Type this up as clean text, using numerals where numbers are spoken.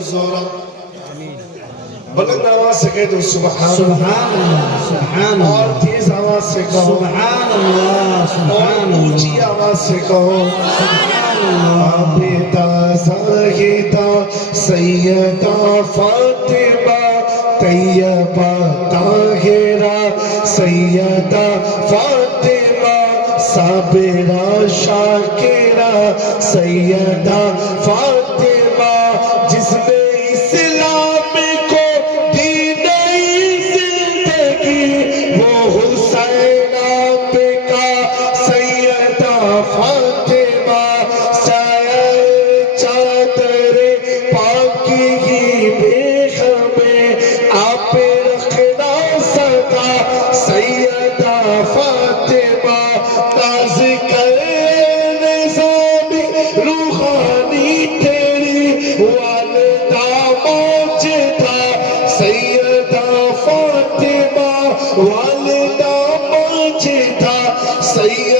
زورا بلند آواز سے کہہ دو سبحان سبحان اللہ اور تیز آواز سے کہو سبحان اللہ سبحان اور اونچی آواز سے کہو عابدہ زاہدہ سیدہ فاطمہ طیبہ طاہرہ سیدہ فاطمہ صابرہ شاکرہ سیدہ فاطمہ جس نے اسلام کو دی نئی زندگی وہ حسین آپ کا سیدہ فاطمہ چادر پاکی ہی بے ہمیں آپ رکھنا سدا سیدہ فاطمہ ناز کر نظامی روحانی تیری والدہ موجدہ سیدہ فاطمہ والدہ موجدہ سیدہ